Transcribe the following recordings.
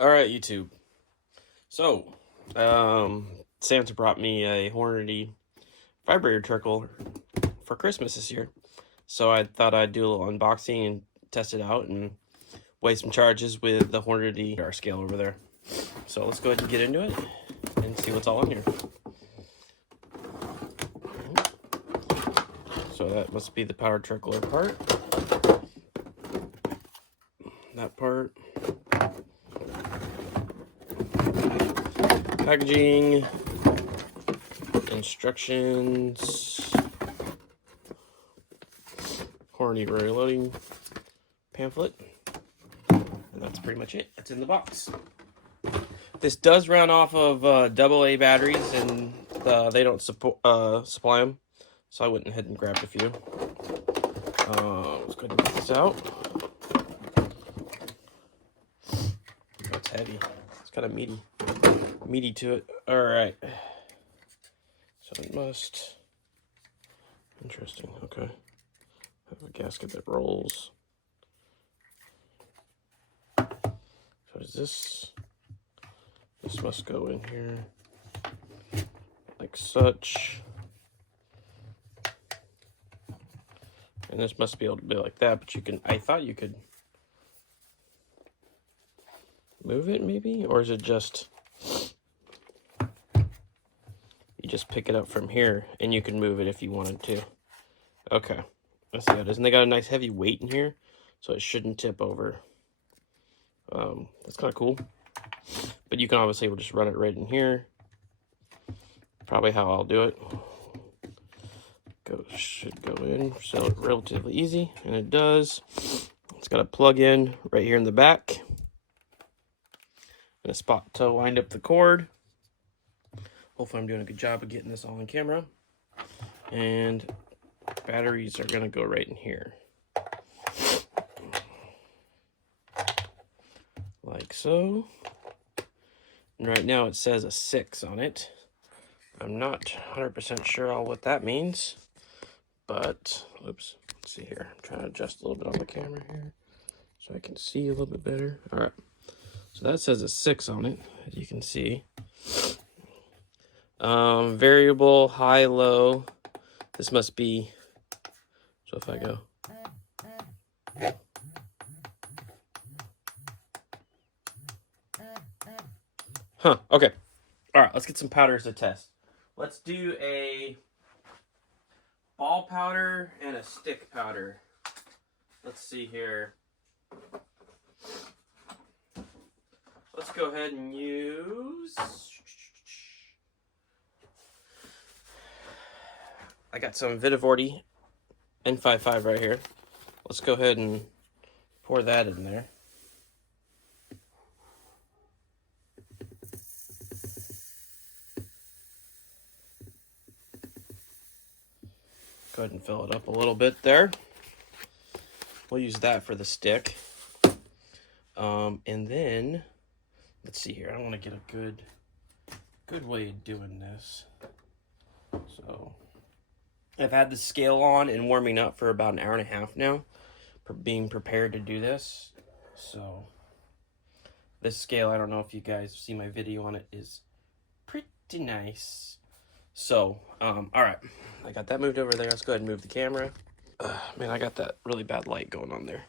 All right, YouTube. So, Santa brought me a Hornady Vibratory Trickler for Christmas this year. So I thought I'd do a little unboxing and test it out and weigh some charges with the Hornady R scale over there. So let's go ahead and get into it and see what's all in here. So that must be the power trickler part. That part. Packaging. Instructions. Hornady reloading pamphlet. And that's pretty much it. It's in the box. This does run off of AA batteries, and they don't supply them, so I went ahead and grabbed a few. Let's go ahead and get this out. Oh, it's heavy. It's kind of meaty to it. All right. So it must. Interesting. Okay. Have a gasket that rolls. So is this? This must go in here like such. And this must be able to be like that, but you can, I thought you could move it maybe? Or is it just, you just pick it up from here and you can move it if you wanted to. Okay, let's see how it is. And they got a nice heavy weight in here, so it shouldn't tip over. That's kind of cool. But you can obviously just run it right in here. Probably how I'll do it. Should go in, so it's relatively easy, and it does. It's got a plug in right here in the back, and a spot to wind up the cord. Hopefully I'm doing a good job of getting this all on camera. And batteries are gonna go right in here. Like so. And right now it says a 6 on it. I'm not 100% sure what that means. But, oops, let's see here. I'm trying to adjust a little bit on the camera here so I can see a little bit better. All right, so that says a 6 on it, as you can see. Variable, high, low. This must be, so if I go. Huh, okay. All right, let's get some powders to test. Let's do a ball powder and a stick powder. Let's see here. Let's go ahead and use. I got some Vibratoy N55 right here. Let's go ahead and pour that in there. Go ahead and fill it up a little bit there. We'll use that for the stick. And then, let's see here. I want to get a good way of doing this. So, I've had the scale on and warming up for about an hour and a half now, being prepared to do this. So, this scale, I don't know if you guys see my video on it, is pretty nice. So, all right, I got that moved over there. Let's go ahead and move the camera. Man, I got that really bad light going on there.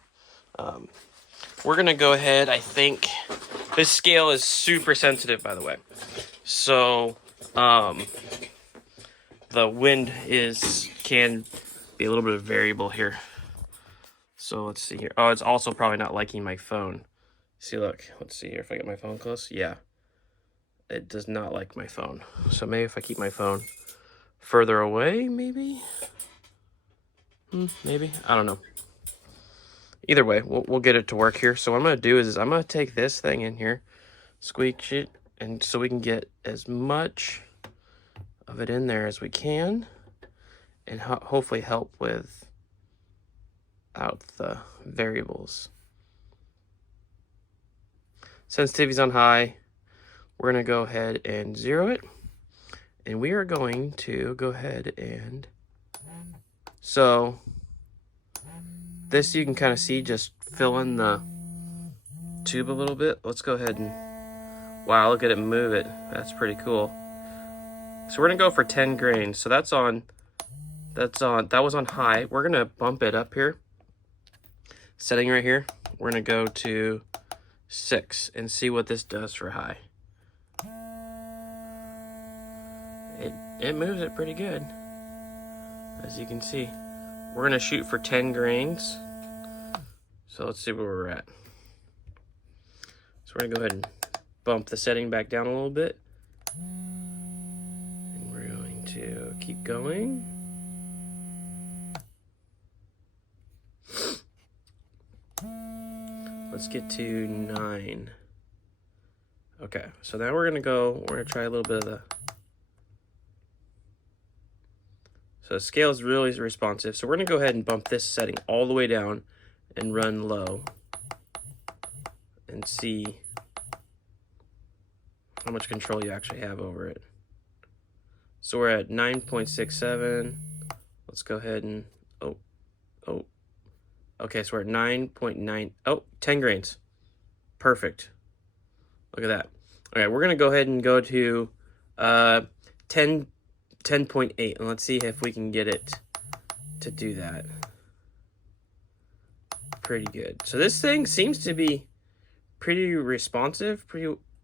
We're gonna go ahead, I think, this scale is super sensitive, by the way. So, the wind can be a little bit variable here. So let's see here. Oh, it's also probably not liking my phone. See, look, let's see here if I get my phone close. Yeah, it does not like my phone. So maybe if I keep my phone further away, maybe? Maybe, I don't know. Either way, we'll get it to work here. So what I'm gonna do is I'm gonna take this thing in here, squeak it, and so we can get as much of it in there as we can, and hopefully help out the variables. Sensitivity's on high. We're gonna go ahead and 0 it, and we are going to go ahead and, so this you can kind of see just fill in the tube a little bit. Let's go ahead and, wow, look at it move it. That's pretty cool. So we're gonna go for 10 grains. So that was on high. We're gonna bump it up here. Setting right here. We're gonna go to 6 and see what this does for high. It moves it pretty good, as you can see. We're gonna shoot for 10 grains. So let's see where we're at. So we're gonna go ahead and bump the setting back down a little bit. And we're going to keep going. Let's get to 9. Okay, so now we're gonna try a little bit of the, so the scale is really responsive. So we're gonna go ahead and bump this setting all the way down and run low and see how much control you actually have over it. So we're at 9.67. Let's go ahead and, okay, so we're at 9.9, 10 grains. Perfect. Look at that. Okay, we're gonna go ahead and go to 10.8, and let's see if we can get it to do that. Pretty good. So this thing seems to be pretty responsive.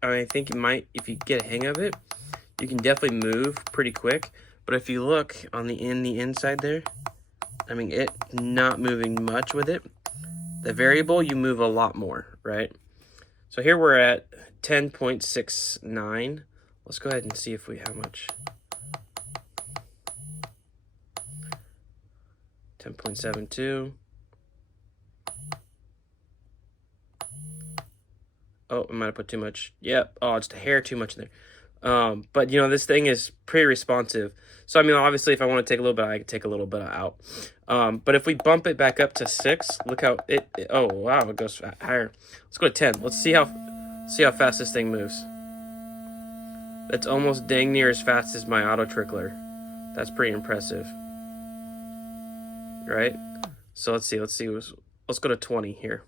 I think it might, if you get a hang of it, you can definitely move pretty quick. But if you look on the inside there, I mean, it not moving much with it. The variable, you move a lot more, right? So here we're at 10.69. Let's go ahead and see if we how much. 10.72. Oh, I might have put too much. Yep. Oh, just a hair too much in there. But you know, this thing is pretty responsive. So I mean, obviously, if I want to take a little bit, I can take a little bit out. But if we bump it back up to 6, look how oh wow, it goes higher. Let's go to 10. Let's see how fast this thing moves. That's almost dang near as fast as my auto trickler. That's pretty impressive, right? So let's see. Let's go to 20 here.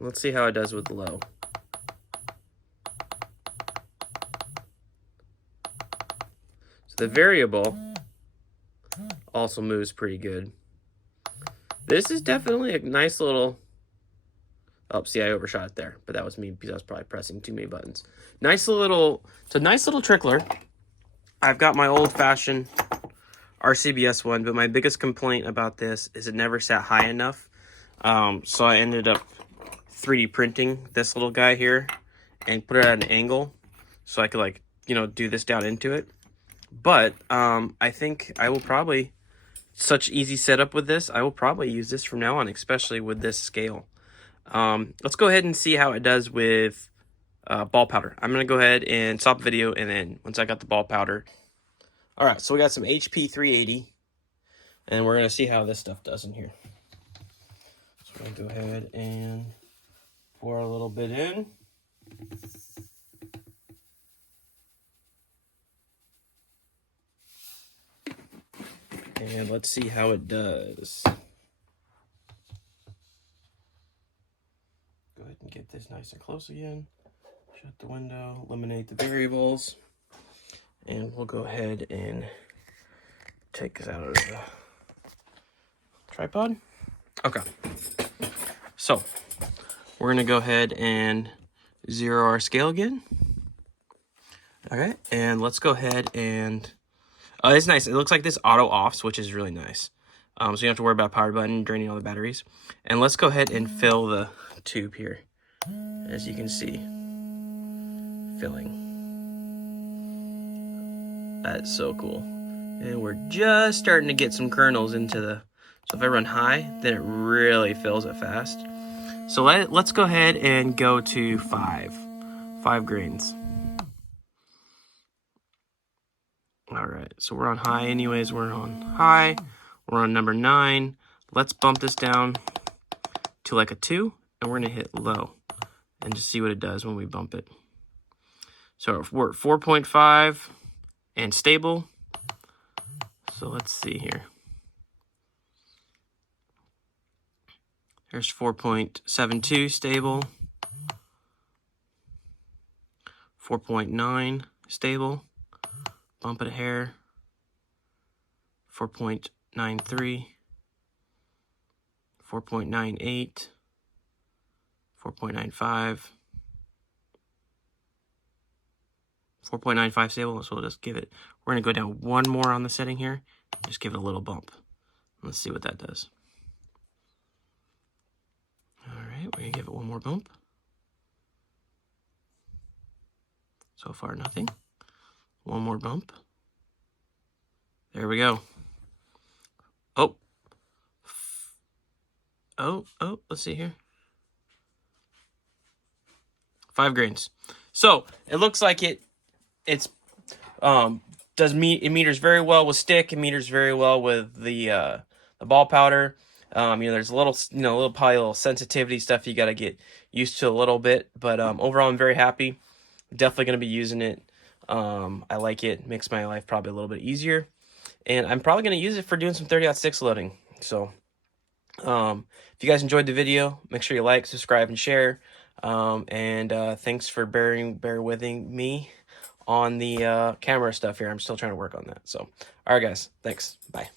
Let's see how it does with low. So the variable also moves pretty good. This is definitely a nice little, oh, see, I overshot it there, but that was me because I was probably pressing too many buttons. It's a nice little trickler. I've got my old-fashioned RCBS one, but my biggest complaint about this is it never sat high enough. So I ended up 3D printing this little guy here and put it at an angle so I could, like, you know, do this down into it. But I think I will probably, such easy setup with this, I will probably use this from now on, especially with this scale. Let's go ahead and see how it does with ball powder. I'm going to go ahead and stop the video, and then once I got the ball powder. All right, so we got some HP 380, and we're going to see how this stuff does in here. So we're going to go ahead and pour a little bit in. And let's see how it does. Go ahead and get this nice and close again. Shut the window, eliminate the variables. And we'll go ahead and take this out of the tripod. Okay. So we're gonna go ahead and zero our scale again. Okay, and let's go ahead and, it's nice. It looks like this auto offs, which is really nice. So you don't have to worry about power button draining all the batteries. And let's go ahead and fill the tube here. As you can see, filling. That's so cool. And we're just starting to get some kernels into the, so if I run high, then it really fills it fast. So let's go ahead and go to 5 grains. All right, so we're on high anyways. We're on high. We're on number 9. Let's bump this down to like a 2, and we're gonna hit low and just see what it does when we bump it. So we're at 4.5 and stable. So let's see here. Here's 4.72 stable. 4.9 stable. Bump it a hair. 4.93. 4.98. 4.95. 4.95 stable, so we'll just give it, we're going to go down one more on the setting here, just give it a little bump. Let's see what that does. All right, we're going to give it one more bump. So far, nothing. One more bump. There we go. Oh. Oh, let's see here. 5 grains. So, it looks like it's it meters very well with stick. It meters very well with the ball powder. There's a little, probably a little sensitivity stuff you got to get used to a little bit. But overall, I'm very happy. Definitely going to be using it. I like it. Makes my life probably a little bit easier. And I'm probably going to use it for doing some 30-06 loading. So, if you guys enjoyed the video, make sure you like, subscribe, and share. Thanks for bear with me on the camera stuff here. I'm still trying to work on that. So, all right, guys. Thanks. Bye.